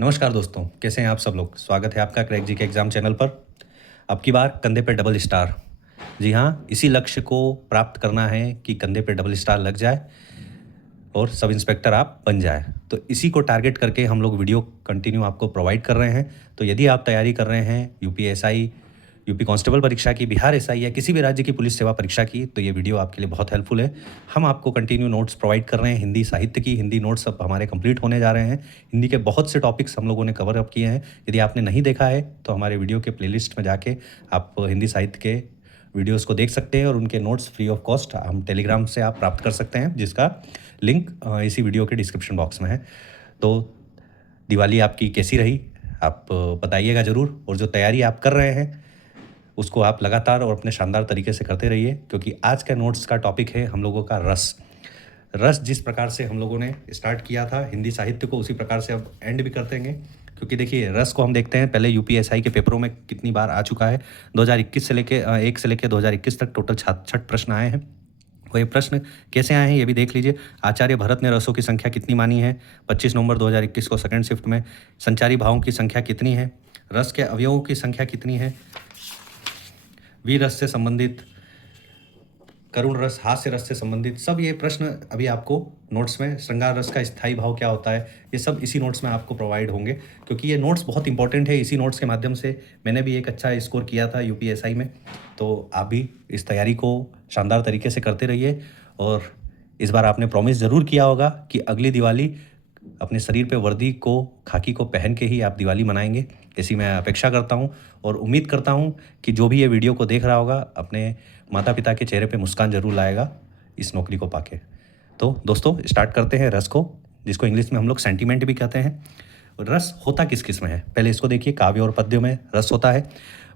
नमस्कार दोस्तों, कैसे हैं आप सब लोग। स्वागत है आपका क्रैक जी के एग्ज़ाम चैनल पर। अब की बार कंधे पे डबल स्टार। जी हाँ, इसी लक्ष्य को प्राप्त करना है कि कंधे पे डबल स्टार लग जाए और सब इंस्पेक्टर आप बन जाए। तो इसी को टारगेट करके हम लोग वीडियो कंटिन्यू आपको प्रोवाइड कर रहे हैं। तो यदि आप तैयारी कर रहे हैं यूपीएसआई, यूपी कांस्टेबल परीक्षा की, बिहार एसआई या किसी भी राज्य की पुलिस सेवा परीक्षा की, तो ये वीडियो आपके लिए बहुत हेल्पफुल है। हम आपको कंटिन्यू नोट्स प्रोवाइड कर रहे हैं हिंदी साहित्य की। हिंदी नोट्स अब हमारे कंप्लीट होने जा रहे हैं। हिंदी के बहुत से टॉपिक्स हम लोगों ने कवर अप किए हैं। यदि आपने नहीं देखा है तो हमारे वीडियो के प्लेलिस्ट में जाके आप हिंदी साहित्य के वीडियोस को देख सकते हैं और उनके नोट्स फ्री ऑफ कॉस्ट हम टेलीग्राम से आप प्राप्त कर सकते हैं, जिसका लिंक इसी वीडियो के डिस्क्रिप्शन बॉक्स में है। तो दिवाली आपकी कैसी रही आप बताइएगा ज़रूर। और जो तैयारी आप कर रहे हैं उसको आप लगातार और अपने शानदार तरीके से करते रहिए, क्योंकि आज का नोट्स का टॉपिक है हम लोगों का रस। रस जिस प्रकार से हम लोगों ने स्टार्ट किया था हिंदी साहित्य को, उसी प्रकार से अब एंड भी कर देंगे। क्योंकि देखिए, रस को हम देखते हैं पहले यूपीएसआई के पेपरों में कितनी बार आ चुका है। 2021 से लेके 2021 तक टोटल 66 प्रश्न आए हैं। वो ये प्रश्न कैसे आए हैं ये भी देख लीजिए। आचार्य भरत ने रसों की संख्या कितनी मानी है 25 नवंबर 2021 को सेकंड शिफ्ट में। संचारी भावों की संख्या कितनी है, रस के अवयवों की संख्या कितनी है, वीर रस से संबंधित, करुण रस, हास्य रस से संबंधित सब ये प्रश्न अभी आपको नोट्स में, श्रृंगार रस का स्थायी भाव क्या होता है, ये सब इसी नोट्स में आपको प्रोवाइड होंगे। क्योंकि ये नोट्स बहुत इंपॉर्टेंट है। इसी नोट्स के माध्यम से मैंने भी एक अच्छा स्कोर किया था यूपीएसआई में। तो आप भी इस तैयारी को शानदार तरीके से करते रहिए। और इस बार आपने प्रॉमिस ज़रूर किया होगा कि अगली दिवाली अपने शरीर पे वर्दी को, खाकी को पहन के ही आप दिवाली मनाएंगे। ऐसी मैं अपेक्षा करता हूँ और उम्मीद करता हूँ कि जो भी ये वीडियो को देख रहा होगा अपने माता पिता के चेहरे पे मुस्कान ज़रूर लाएगा इस नौकरी को पाके। तो दोस्तों, स्टार्ट करते हैं रस को, जिसको इंग्लिश में हम लोग सेंटीमेंट भी कहते हैं। रस होता किस किस में है, पहले इसको देखिए। काव्य और पद्य में रस होता है।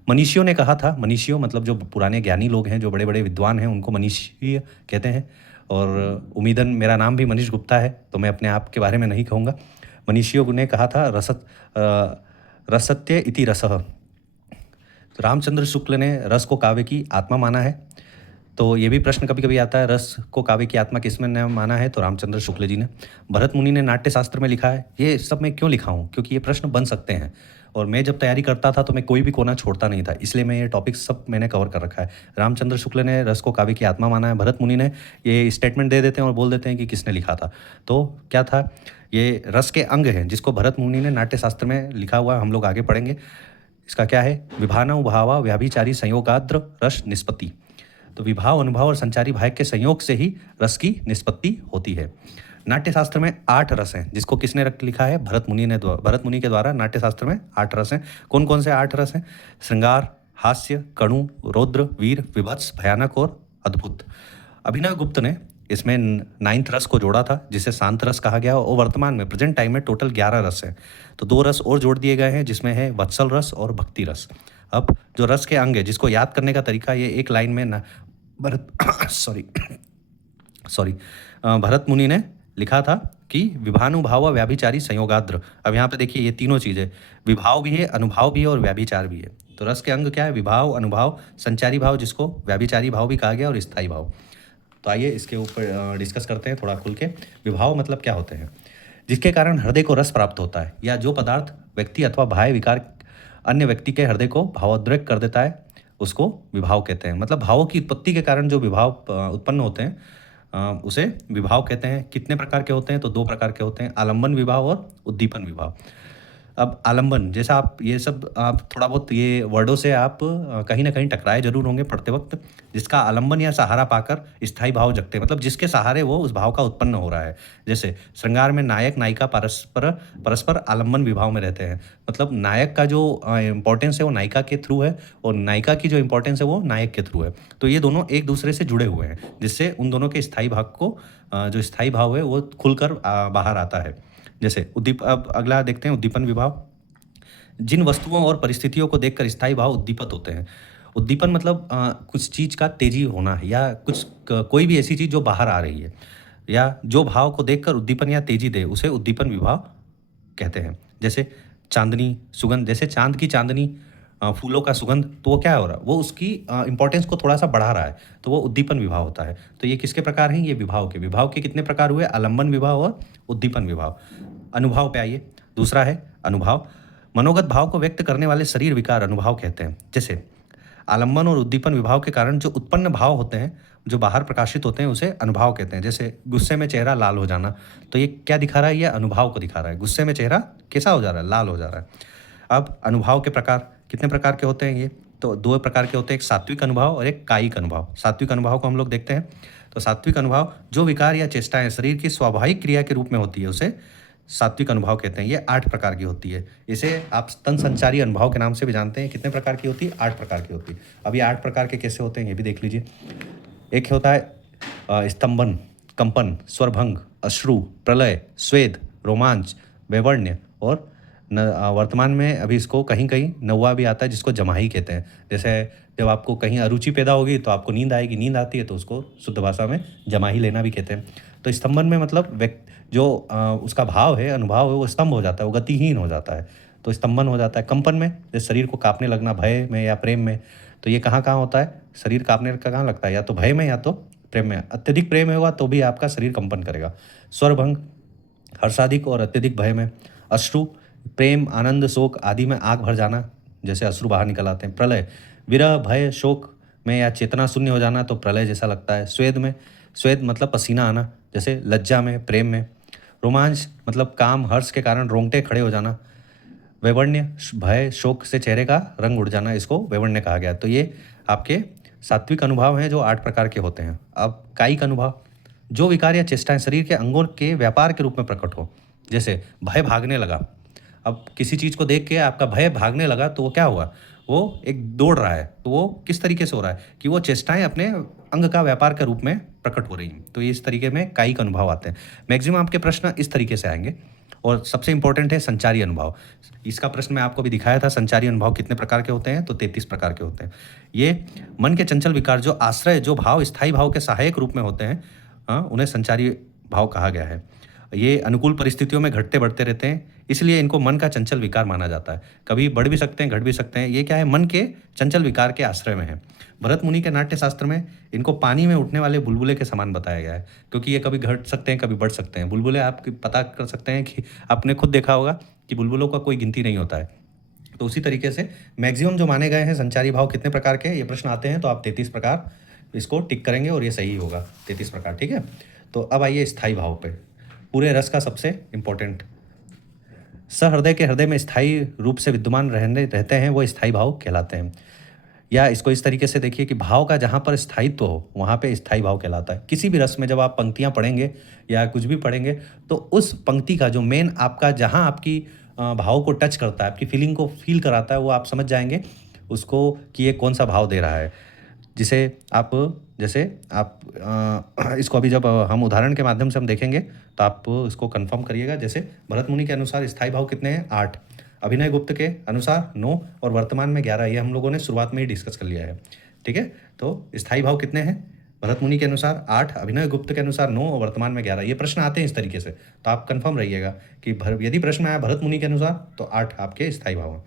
मनीषियों ने कहा था, मनीषियों मतलब जो पुराने ज्ञानी लोग हैं, जो बड़े बड़े विद्वान हैं, उनको मनीषी कहते हैं। और उम्मीदन मेरा नाम भी मनीष गुप्ता है, तो मैं अपने आप के बारे में नहीं कहूँगा। मनीषियों ने कहा था रसत्य इति रसः। तो रामचंद्र शुक्ल ने रस को काव्य की आत्मा माना है। तो ये भी प्रश्न कभी कभी आता है, रस को काव्य की आत्मा किसमें ने माना है, तो रामचंद्र शुक्ल जी ने। भरत मुनि ने नाट्य शास्त्र में लिखा है। ये सब मैं क्यों लिखा हूँ, क्योंकि ये प्रश्न बन सकते हैं। और मैं जब तैयारी करता था तो मैं कोई भी कोना छोड़ता नहीं था, इसलिए मैं ये टॉपिक सब मैंने कवर कर रखा है। रामचंद्र शुक्ल ने रस को काव्य की आत्मा माना है। भरत मुनि ने ये स्टेटमेंट दे देते हैं और बोल देते हैं कि किसने लिखा था। तो क्या था, ये रस के अंग हैं जिसको भरत मुनि ने नाट्य शास्त्र में लिखा हुआ हम लोग आगे पढ़ेंगे। इसका क्या है, विभाना भावा व्याभिचारी संयोगाद्र रस निष्पत्ति। तो विभाव, अनुभव और संचारी भाव के संयोग से ही रस की निष्पत्ति होती है। नाट्यशास्त्र में 8 रस हैं, जिसको किसने लिखा है, भरत मुनि के द्वारा नाट्यशास्त्र में 8 रस हैं। कौन कौन से 8 रस हैं, श्रृंगार, हास्य, कणु, रौद्र, वीर, विभत्स, भयानक और अद्भुत। अभिनव गुप्त ने इसमें 9th रस को जोड़ा था, जिसे शांत रस कहा गया। और वर्तमान में प्रेजेंट टाइम में टोटल 11 रस हैं। तो 2 रस और जोड़ दिए गए हैं, जिसमें है वत्सल रस और भक्ति रस। अब जो रस के अंग है, जिसको याद करने का तरीका, ये एक लाइन में ना भरत मुनि ने लिखा था कि विभानुभाव व्याभिचारी संयोगाद्र। अब यहाँ पे देखिए, ये तीनों चीज़ें, विभाव भी है, अनुभाव भी है और व्याभिचार भी है। तो रस के अंग क्या है, विभाव, अनुभाव, संचारी भाव, जिसको व्याभिचारी भाव भी कहा गया, और स्थायी भाव। तो आइए इसके ऊपर डिस्कस करते हैं थोड़ा खुल के। विभाव मतलब क्या होते हैं, जिसके कारण हृदय को रस प्राप्त होता है, या जो पदार्थ व्यक्ति अथवा बाह्य विकार अन्य व्यक्ति के हृदय को भावोद्रेक कर देता है, उसको विभाव कहते हैं। मतलब भावों की उत्पत्ति के कारण जो विभाव उत्पन्न होते हैं, उसे विभाव कहते हैं। कितने प्रकार के होते हैं, तो 2 प्रकार के होते हैं, आलंबन विभाव और उद्दीपन विभाव। अब आलंबन, जैसा आप ये सब आप थोड़ा बहुत ये वर्डों से आप कहीं ना कहीं टकराए जरूर होंगे पढ़ते वक्त। जिसका आलंबन या सहारा पाकर स्थायी भाव जगते हैं, मतलब जिसके सहारे वो उस भाव का उत्पन्न हो रहा है। जैसे श्रृंगार में नायक नायिका परस्पर आलंबन विभाव में रहते हैं। मतलब नायक का जो इंपॉर्टेंस है वो नायिका के थ्रू है, और नायिका की जो इंपॉर्टेंस है वो नायक के थ्रू है। तो ये दोनों एक दूसरे से जुड़े हुए हैं, जिससे उन दोनों के स्थायी भाग को, जो स्थायी भाव है वो खुलकर बाहर आता है। जैसे अब अगला देखते हैं, उद्दीपन विभाव। जिन वस्तुओं और परिस्थितियों को देखकर स्थायी भाव उद्दीपित होते हैं। उद्दीपन मतलब कुछ चीज़ का तेजी होना है, या कोई भी ऐसी चीज़ जो बाहर आ रही है, या जो भाव को देखकर उद्दीपन या तेजी दे, उसे उद्दीपन विभाव कहते हैं। जैसे चांदनी, सुगंध, जैसे चांद की चांदनी, फूलों का सुगंध, तो वो क्या हो रहा है, वो उसकी इंपॉर्टेंस को थोड़ा सा बढ़ा रहा है, तो वो उद्दीपन विभाव होता है। तो ये किसके प्रकार हैं, ये विभाव के कितने प्रकार हुए, आलंबन विभाव और उद्दीपन विभाव। अनुभाव पे आइए। दूसरा है अनुभाव मनोगत भाव को व्यक्त करने वाले शरीर विकार अनुभाव कहते हैं। जैसे आलंबन और उद्दीपन विभाव के कारण जो उत्पन्न भाव होते हैं, जो बाहर प्रकाशित होते हैं, उसे अनुभाव कहते हैं। जैसे गुस्से में चेहरा लाल हो जाना, तो ये क्या दिखा रहा है? ये अनुभाव को दिखा रहा है। गुस्से में चेहरा कैसा हो जा रहा है? लाल हो जा रहा है। अब अनुभाव के प्रकार कितने प्रकार के होते हैं? ये तो दो प्रकार के होते हैं, एक सात्विक अनुभाव और एक कायिक अनुभाव। सात्विक अनुभाव को हम लोग देखते हैं। तो सात्विक अनुभाव जो विकार या चेष्टाएं शरीर की स्वाभाविक क्रिया के रूप में होती है, उसे सात्विक अनुभाव कहते हैं। ये 8 प्रकार की होती है। इसे आप स्तन संचारी अनुभाव के नाम से भी जानते हैं। कितने प्रकार की होती है? 8 प्रकार की होती है। अब ये 8 प्रकार के कैसे होते हैं, ये भी देख लीजिए। एक होता है स्तंभन, कंपन, स्वरभंग, अश्रु, प्रलय, स्वेद, रोमांच, वैवर्ण्य और वर्तमान में अभी इसको कहीं कहीं नौवा भी आता है, जिसको जमाही कहते हैं। जैसे जब आपको कहीं अरुचि पैदा होगी तो आपको नींद आएगी, नींद आती है तो उसको शुद्ध भाषा में जमाही लेना भी कहते हैं। तो स्तंभन में मतलब जो उसका भाव है, अनुभाव है, वो स्तंभ हो जाता है, वो गतिहीन हो जाता है, तो स्तंभन हो जाता है। कंपन में जैसे शरीर को कांपने लगना, भय में या प्रेम में, तो ये कहाँ कहाँ होता है? शरीर कांपने का कहाँ लगता है? या तो भय में या तो प्रेम में। अत्यधिक प्रेम होगा तो भी आपका शरीर कंपन करेगा। स्वरभंग हर्षाधिक और अत्यधिक भय में। अश्रु प्रेम, आनंद, शोक आदि में आग भर जाना, जैसे अश्रु बाहर निकल आते हैं। प्रलय विरह, भय, शोक में या चेतना शून्य हो जाना, तो प्रलय जैसा लगता है। स्वेद में, स्वेद मतलब पसीना आना, जैसे लज्जा में, प्रेम में। रोमांच मतलब काम, हर्ष के कारण रोंगटे खड़े हो जाना। वैवर्ण्य भय, शोक से चेहरे का रंग उड़ जाना, इसको वैवर्ण्य कहा गया। तो ये आपके सात्विक अनुभाव हैं जो 8 प्रकार के होते हैं। अब कायिक अनुभाव जो विकार या चेष्टाएं शरीर के अंगों के व्यापार के रूप में प्रकट हो। जैसे भय, भागने लगा। अब किसी चीज़ को देख के आपका भय भागने लगा तो वो क्या हुआ? वो एक दौड़ रहा है, तो वो किस तरीके से हो रहा है कि वो चेष्टाएं अपने अंग का व्यापार के रूप में प्रकट हो रही हैं। तो ये इस तरीके में कायिक अनुभव आते हैं। मैक्सिमम आपके प्रश्न इस तरीके से आएंगे। और सबसे इंपॉर्टेंट है संचारी अनुभव। इसका प्रश्न मैं आपको भी दिखाया था, संचारी अनुभव कितने प्रकार के होते हैं? तो 33 प्रकार के होते हैं। ये मन के चंचल विकार जो आश्रय, जो भाव स्थायी भाव के सहायक रूप में होते हैं, उन्हें संचारी भाव कहा गया है। ये अनुकूल परिस्थितियों में घटते बढ़ते रहते हैं, इसलिए इनको मन का चंचल विकार माना जाता है। कभी बढ़ भी सकते हैं, घट भी सकते हैं। ये क्या है? मन के चंचल विकार के आश्रय में है। भरत मुनि के नाट्य शास्त्र में इनको पानी में उठने वाले बुलबुले के समान बताया गया है, क्योंकि ये कभी घट सकते हैं, कभी बढ़ सकते हैं। बुलबुले आप पता कर सकते हैं कि आपने खुद देखा होगा कि बुलबुलों का कोई गिनती नहीं होता है। तो उसी तरीके से मैक्सिमम जो माने गए हैं संचारी भाव कितने प्रकार के, ये प्रश्न आते हैं तो आप 33 प्रकार इसको टिक करेंगे और ये सही होगा, 33 प्रकार। ठीक है। तो अब आइए स्थायी भाव पे। पूरे रस का सबसे इम्पोर्टेंट, सहृदय के हृदय में स्थायी रूप से विद्यमान रहते हैं, वो स्थायी भाव कहलाते हैं। या इसको इस तरीके से देखिए कि भाव का जहाँ पर स्थायित्व हो वहाँ पे स्थायी भाव कहलाता है। किसी भी रस में जब आप पंक्तियाँ पढ़ेंगे या कुछ भी पढ़ेंगे तो उस पंक्ति का जो मेन आपका जहाँ आपकी भाव को टच करता है, आपकी फीलिंग को फील कराता है, वो आप समझ जाएंगे उसको कि ये कौन सा भाव दे रहा है। जैसे आप इसको अभी जब हम उदाहरण के माध्यम से हम देखेंगे तो आप इसको कंफर्म करिएगा। जैसे भरत मुनि के अनुसार स्थायी भाव कितने हैं? 8। अभिनय गुप्त के अनुसार 9 और वर्तमान में 11। ये हम लोगों ने शुरुआत में ही डिस्कस कर लिया है। ठीक है। तो स्थायी भाव कितने हैं? भरत मुनि के अनुसार 8, अभिनय गुप्त के अनुसार 9 और वर्तमान में 11। ये प्रश्न आते हैं इस तरीके से, तो आप कंफर्म रहिएगा कि यदि प्रश्न आया भरत मुनि के अनुसार तो 8 आपके स्थायी भाव हैं।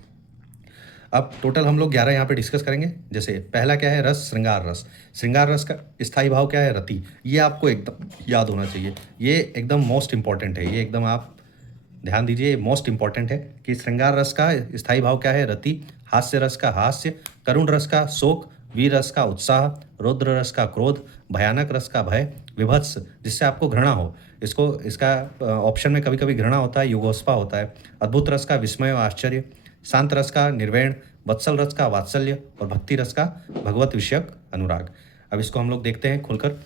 अब टोटल हम लोग 11 यहाँ पे डिस्कस करेंगे। जैसे पहला क्या है? रस, श्रृंगार रस। श्रृंगार रस का स्थायी भाव क्या है? रति। ये आपको एकदम याद होना चाहिए, ये एकदम मोस्ट इंपॉर्टेंट है। ये एकदम आप ध्यान दीजिए, मोस्ट इंपॉर्टेंट है कि श्रृंगार रस का स्थायी भाव क्या है? रति। हास्य रस का हास्य, करुण रस का शोक, वीर रस का उत्साह, रौद्र रस का क्रोध, भयानक रस का भय, विभत्स जिससे आपको घृणा हो, इसका ऑप्शन में कभी कभी घृणा होता है, युगोस्पा होता है। अद्भुत रस का विस्मय और आश्चर्य, शांत रस का निर्वेण, वत्सल रस का वात्सल्य और भक्ति रस का भगवत विषयक अनुराग। अब इसको हम लोग देखते हैं खुलकर।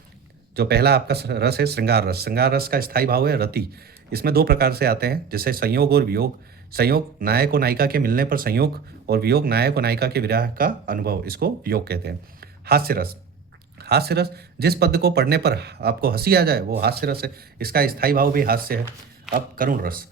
जो पहला आपका रस है श्रृंगार रस। श्रृंगार रस का स्थायी भाव है रति। इसमें 2 प्रकार से आते हैं, जैसे संयोग और वियोग। संयोग नायक और नायिका के मिलने पर संयोग, और वियोग नायक और नायिका के विरह का अनुभव, इसको वियोग कहते हैं। हास्य रस। हास्य रस जिस पद को पढ़ने पर आपको हंसी आ जाए वो हास्य रस है, इसका स्थायी भाव भी हास्य है। अब करुण रस,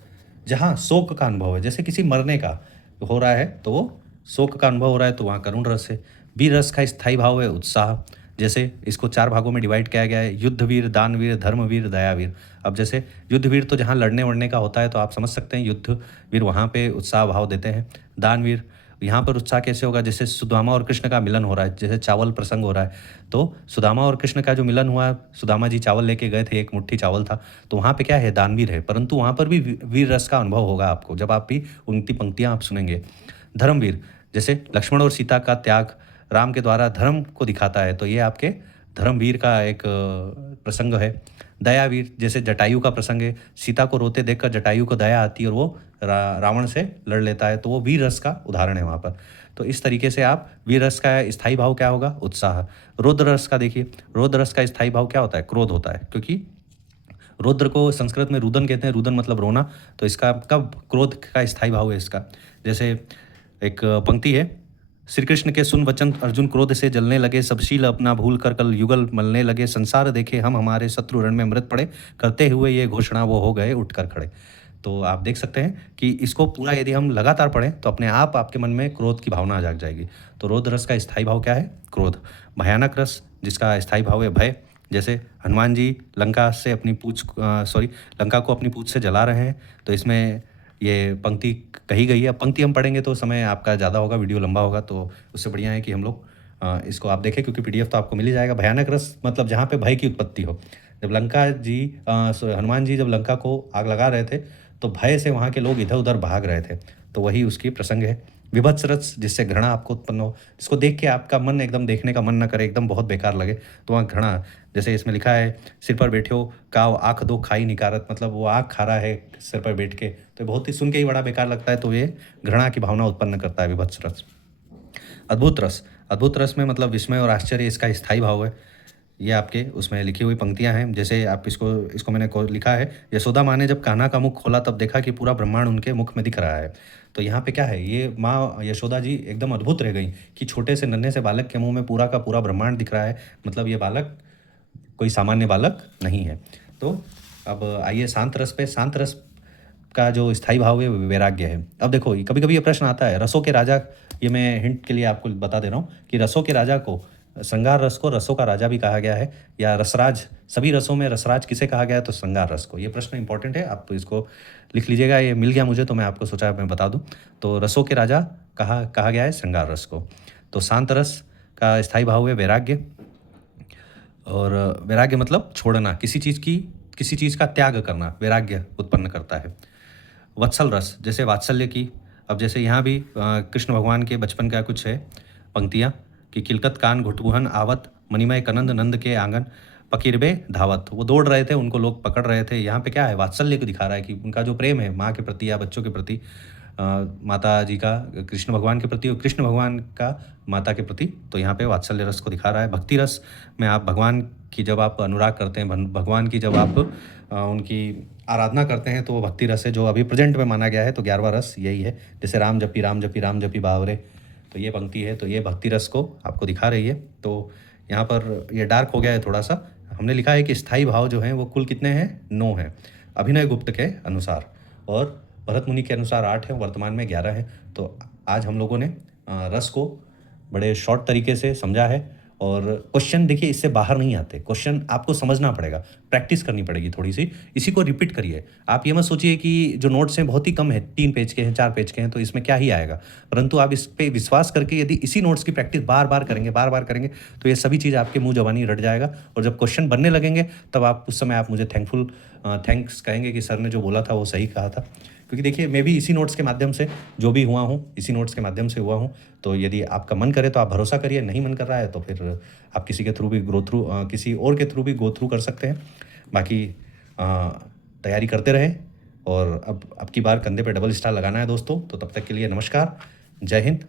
जहाँ शोक का अनुभव है, जैसे किसी मरने का हो रहा है तो वो शोक का अनुभव हो रहा है तो वहाँ करुण रस है। वीर रस का स्थायी भाव है उत्साह। जैसे इसको 4 भागों में डिवाइड किया गया है, युद्धवीर, दानवीर, धर्मवीर, दयावीर। अब जैसे युद्धवीर तो जहाँ लड़ने वड़ने का होता है तो आप समझ सकते हैं युद्धवीर वहाँ पे उत्साह भाव देते हैं। दानवीर यहाँ पर उत्साह कैसे होगा, जैसे सुदामा और कृष्ण का मिलन हो रहा है, जैसे चावल प्रसंग हो रहा है, तो सुदामा और कृष्ण का जो मिलन हुआ, सुदामा जी चावल लेके गए थे, एक मुट्ठी चावल था, तो वहाँ पे क्या है, दानवीर है, परंतु वहाँ पर भी वीर रस का अनुभव होगा आपको जब आप भी उनकी पंक्तियाँ आप सुनेंगे। धर्मवीर, जैसे लक्ष्मण और सीता का त्याग राम के द्वारा धर्म को दिखाता है, तो ये आपके धर्मवीर का एक प्रसंग है। दयावीर, जैसे जटायु का प्रसंग है, सीता को रोते देखकर जटायु को दया आती है और वो रावण से लड़ लेता है, तो वो वीर रस का उदाहरण है वहाँ पर। तो इस तरीके से आप वीर रस का स्थायी भाव क्या होगा, उत्साह। रौद्र रस का देखिए, रौद्र रस का स्थायी भाव क्या होता है, क्रोध होता है, क्योंकि रौद्र को संस्कृत में रुदन कहते हैं, रुदन मतलब रोना, तो इसका कब क्रोध का स्थायी भाव है इसका। जैसे एक पंक्ति है, श्री कृष्ण के सुन वचन अर्जुन क्रोध से जलने लगे, सब शील अपना भूल कर कल युगल मलने लगे, संसार देखे हम हमारे शत्रु रण में मृत पड़े, करते हुए ये घोषणा वो हो गए उठकर खड़े। तो आप देख सकते हैं कि इसको पूरा यदि हम लगातार पढ़ें तो अपने आप आपके मन में क्रोध की भावना जाग जाएगी। तो रौद्र रस का स्थायी भाव क्या है, क्रोध। भयानक रस जिसका स्थायी भाव है भय, जैसे हनुमान जी लंका से अपनी लंका को अपनी पूंछ से जला रहे हैं, तो इसमें ये पंक्ति कही गई है। अब पंक्ति हम पढ़ेंगे तो समय आपका ज़्यादा होगा, वीडियो लंबा होगा, तो उससे बढ़िया है कि हम लोग इसको आप देखें, क्योंकि पीडीएफ तो आपको मिल ही जाएगा। भयानक रस मतलब जहाँ पे भय की उत्पत्ति हो। जब हनुमान जी जब लंका को आग लगा रहे थे तो भय से वहाँ के लोग इधर उधर भाग रहे थे, तो वही उसकी प्रसंग है। विभत्स रस, जिससे घृणा आपको उत्पन्न हो, जिसको देख के आपका मन एकदम देखने का मन ना करे, एकदम बहुत बेकार लगे, तो वहाँ घृणा, जैसे इसमें लिखा है, सिर पर बैठे हो काव आँख दो खाई निकारत, मतलब वो आँख खा रहा है सिर पर बैठ के, तो बहुत ही सुन के ही बड़ा बेकार लगता है, तो ये घृणा की भावना उत्पन्न करता है विभत्स रस। अद्भुत रस, अद्भुत रस में मतलब विस्मय और आश्चर्य इसका स्थायी भाव है। ये आपके उसमें लिखी हुई पंक्तियां हैं, जैसे आप इसको मैंने लिखा है, यशोदा माँ ने जब कान्हा का मुख खोला तब देखा कि पूरा ब्रह्मांड उनके मुख में दिख रहा है। तो यहाँ पे क्या है, ये माँ यशोदा जी एकदम अद्भुत रह गई कि छोटे से नन्हे से बालक के मुंह में पूरा का पूरा ब्रह्मांड दिख रहा है, मतलब ये बालक कोई सामान्य बालक नहीं है। तो अब आइए शांत रस पे। शांत रस का जो स्थायी भाव है वो वैराग्य है। अब देखो, कभी कभी ये प्रश्न आता है, रसों के राजा, ये मैं हिंट के लिए आपको बता दे रहा हूँ कि रसों के राजा को, श्रृंगार रस को रसों का राजा भी कहा गया है, या रसराज, सभी रसों में रसराज किसे कहा गया है, तो श्रृंगार रस को। ये प्रश्न इंपॉर्टेंट है, आप इसको लिख लीजिएगा, ये मिल गया मुझे तो मैं आपको सोचा मैं बता दूं। तो रसों के राजा कहा गया है श्रृंगार रस को। तो शांत रस का स्थायी भाव है वैराग्य, और वैराग्य मतलब छोड़ना, किसी चीज़ का त्याग करना, वैराग्य उत्पन्न करता है। वत्सल रस, जैसे वात्सल्य की, अब जैसे यहाँ भी कृष्ण भगवान के बचपन का कुछ है पंक्तियाँ कि किलकत कान घुटबुहन आवत, मणिमय कनंद नंद के आंगन, पकीरबे धावत, वो दौड़ रहे थे, उनको लोग पकड़ रहे थे। यहाँ पे क्या है, वात्सल्य को दिखा रहा है कि उनका जो प्रेम है माँ के प्रति या बच्चों के प्रति, माता जी का कृष्ण भगवान के प्रति और कृष्ण भगवान का माता के प्रति, तो यहाँ पे वात्सल्य रस को दिखा रहा है। भक्ति रस में आप भगवान की जब आप अनुराग करते हैं, भगवान की जब आप उनकी आराधना करते हैं, तो वो भक्ति रस है, जो अभी प्रेजेंट में माना गया है। तो 11वां रस यही है, जैसे राम जपी राम जपी राम जपी बावरे, तो ये पंक्ति है, तो ये भक्ति रस को आपको दिखा रही है। तो यहाँ पर ये डार्क हो गया है थोड़ा सा, हमने लिखा है कि स्थायी भाव जो हैं वो कुल कितने हैं, 9 हैं अभिनय गुप्त के अनुसार, और भरत मुनि के अनुसार 8 है, वर्तमान में 11 है। तो आज हम लोगों ने रस को बड़े शॉर्ट तरीके से समझा है, और क्वेश्चन देखिए इससे बाहर नहीं आते, क्वेश्चन आपको समझना पड़ेगा, प्रैक्टिस करनी पड़ेगी थोड़ी सी, इसी को रिपीट करिए। आप ये मत सोचिए कि जो नोट्स हैं बहुत ही कम है, 3 पेज के हैं, 4 पेज के हैं, तो इसमें क्या ही आएगा, परंतु आप इस पर विश्वास करके यदि इसी नोट्स की प्रैक्टिस बार बार करेंगे तो ये सभी चीज़ आपके मुँह जबानी रट जाएगा, और जब क्वेश्चन बनने लगेंगे तब आप उस समय आप मुझे थैंक्स कहेंगे कि सर ने जो बोला था वो सही कहा था। क्योंकि देखिए मैं भी इसी नोट्स के माध्यम से जो भी हुआ हूँ, इसी नोट्स के माध्यम से हुआ हूँ। तो यदि आपका मन करे तो आप भरोसा करिए, नहीं मन कर रहा है तो फिर आप किसी के थ्रू भी किसी और के थ्रू भी गो थ्रू कर सकते हैं। बाकी तैयारी करते रहें, और अब की बार कंधे पे डबल स्टार लगाना है दोस्तों। तो तब तक के लिए नमस्कार, जय हिंद।